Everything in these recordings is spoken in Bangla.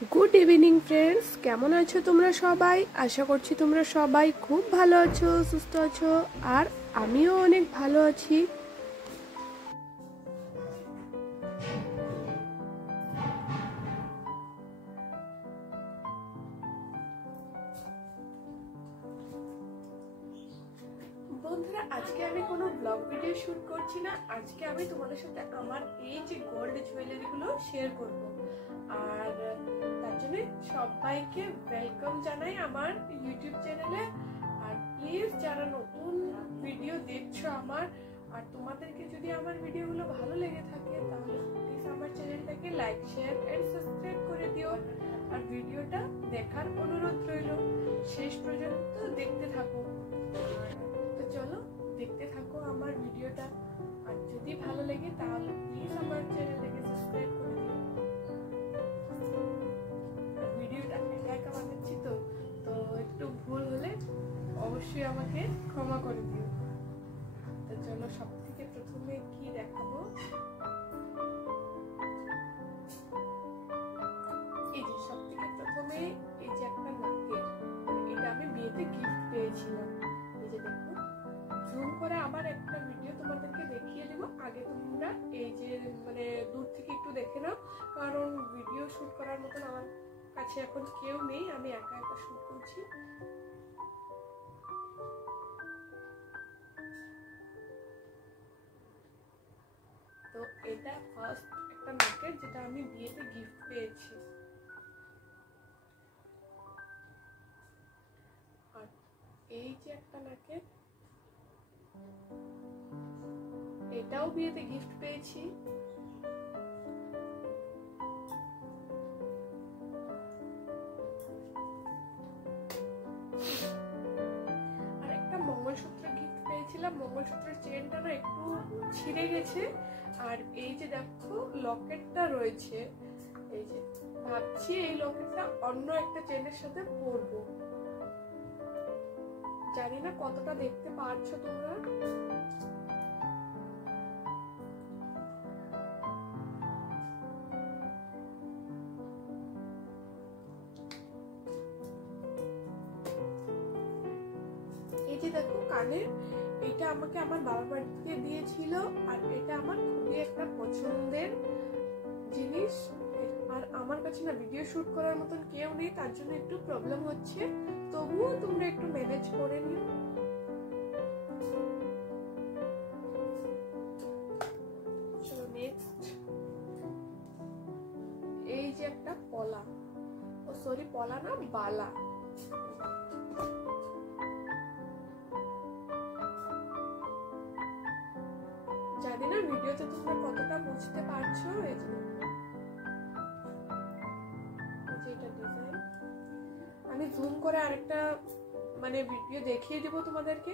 গুড ইভিনিং ফ্রেন্ডস, কেমন আছো তোমরা সবাই? আশা করছি তোমরা সবাই খুব ভালো আছো, সুস্থ আছো, আর আমিও অনেক ভালো আছি। বন্ধুরা, আজকে আমি কোনো ব্লগ ভিডিও শুট করছি না। আজকে আমি তোমাদের সাথে আমার এই যে গোল্ড জুয়েলারিগুলো শেয়ার করব, আর তার জন্য সবাইকে ওয়েলকাম জানাই আমার ইউটিউব চ্যানেলে। আর প্লিজ যারা নতুন ভিডিও দেখছো আমার, আর তোমাদেরকে যদি আমার ভিডিওগুলো ভালো লেগে থাকে তাহলে প্লিজ আমার চ্যানেলটাকে লাইক, শেয়ার এন্ড সাবস্ক্রাইব করে দিও। আর ভিডিওটা দেখার অনুরোধ রইল, শেষ পর্যন্ত দেখতে থাকো। তো চলো দেখতে থাকো আমার ভিডিওটা, আর যদি ভালো লাগে তাহলে প্লিজ আমার চ্যানেলটাকে সাবস্ক্রাইব করে দিও। ভিডিওটা একা একা বানাচ্ছি তো তো একটু ভুল হলে অবশ্যই আমাকে ক্ষমা করে দিও। তো চলো সব থেকে প্রথমে কি দেখাবো, এই যে সব থেকে প্রথমে এই যে একটা নাকের, এটা আমি বিয়েতে গিফট পেয়েছিলাম। এই যে দেখো, জুম করে আবার একটা ভিডিও তোমাদেরকে দেখিয়ে দেবো। আগে তোমরা এই যে মানে দূর থেকে একটু দেখে নাও, কারণ ভিডিও শুট করার মতন আমার কাছে এখন কেউ নেই, আমি একা একা শুট করছি। তো এটা ফার্স্ট একটা নাকের, যেটা আমি বিয়েতে গিফট পেয়েছি। আর এই যে একটা নাকের, এটাও বিয়েতে গিফট পেয়েছি। আর একটা মঙ্গলসূত্র গিফট পেয়েছিলাম। মঙ্গলসূত্রের চেনটা না একটু ছিঁড়ে গেছে, আর এই যে দেখো লকেটটা রয়েছে, এই যে ভাবছি এই লকেটটা অন্য একটা চেনের সাথে পরবো। জানি না কতটা দেখতে পারছো তোমরা। এই যে দেখো কানের, এটা আমাকে আমার বাবার বাড়ি থেকে দিয়েছিল, আর এটা আমার খুবই একটা পছন্দের জিনিস। আর আমার কাছে না ভিডিও শুট করার মতন কেউ নেই, তার জন্য একটু প্রবলেম হচ্ছে, তবুও তোমরা একটু ম্যানেজ করে নিও। চলো নেক্সট, এই যে একটা পলা, ও সরি পলা না, বালা। জানি না ভিডিওতে তোমরা কতটা বুঝতে পারছো। এই যে এটা ডিজাইন, আমি জুম করে আরেকটা মানে ভিডিও দেখিয়ে দেব তোমাদেরকে।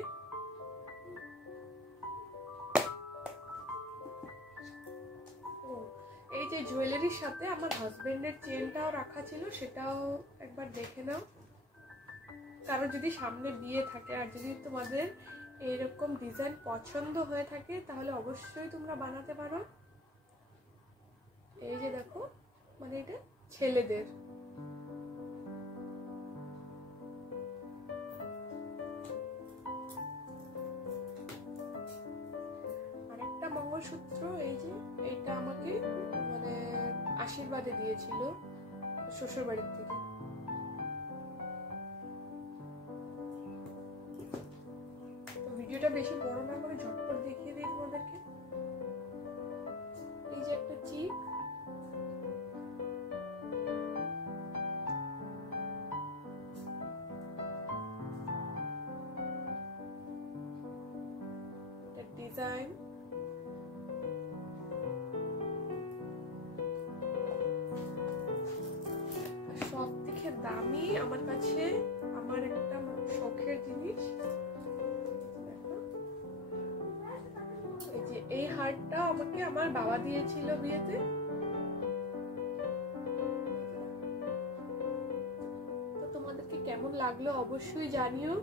এই যে জুয়েলারির সাথে আমার হাজবেন্ডের চেনটাও রাখা ছিল, সেটাও একবার দেখে নাও, কারণ যদি সামনে বিয়ে থাকে আর যদি তোমাদের এরকম ডিজাইন পছন্দ হয়ে থাকে তাহলে অবশ্যই তোমরা বানাতে পারো। এই যে দেখো, মানে এটা ছেলেদের। আরেকটা মঙ্গলসূত্র, এই যে এটা আমাকে মানে আশীর্বাদে দিয়েছিল শ্বশুর বাড়ির থেকে। ভিডিওটা বেশি বড় না করে ঝটপট দেখিয়ে দিই তোমাদেরকে। এই যে একটা চিক, ডিজাইন, সব থেকে দামি আমার কাছে আমার একটা শখের জিনিস। এই যে এই হারটা আমাকে আমার বাবা দিয়েছিল বিয়েতে। তো তোমাদেরকে কেমন লাগলো অবশ্যই জানিও।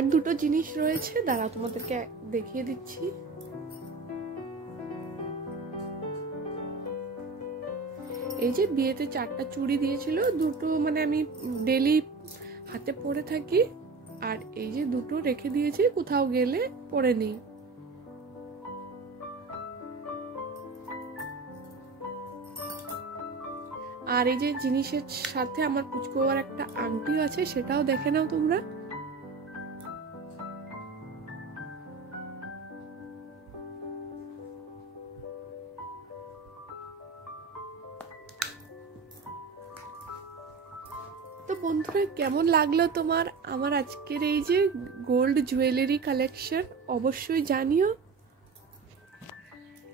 আর দুটো জিনিস রয়েছে, দাঁড়াও তোমাদেরকে দেখিয়ে দিচ্ছি। এই যে বিয়েতে 4টা চুড়ি দিয়েছিল, দুটো মানে আমি ডেলি হাতে পরে থাকি, আর এই যে দুটো রেখে দিয়েছি কোথাও গেলে পরে নেই। আর এই যে জিনিসের সাথে আমার পুচকোয়ার একটা আংটি আছে, সেটাও দেখে নাও তোমরা। তো বন্ধুরা, কেমন লাগলো তোমার আমার আজকের এই যে গোল্ড জুয়েলারি কালেকশন, অবশ্যই জানিও।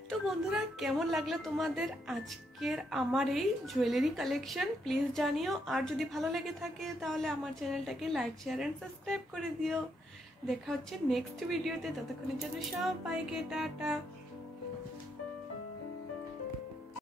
তো বন্ধুরা, কেমন লাগলো তোমাদের আজকের আমার এই জুয়েলারি কালেকশন, প্লিজ জানিও। আর যদি ভালো লেগে থাকে তাহলে আমার চ্যানেলটাকে লাইক, শেয়ার এন্ড সাবস্ক্রাইব করে দিও। দেখা হচ্ছে নেক্সট ভিডিওতে, ততক্ষণের জন্য সবাইকে টাটা।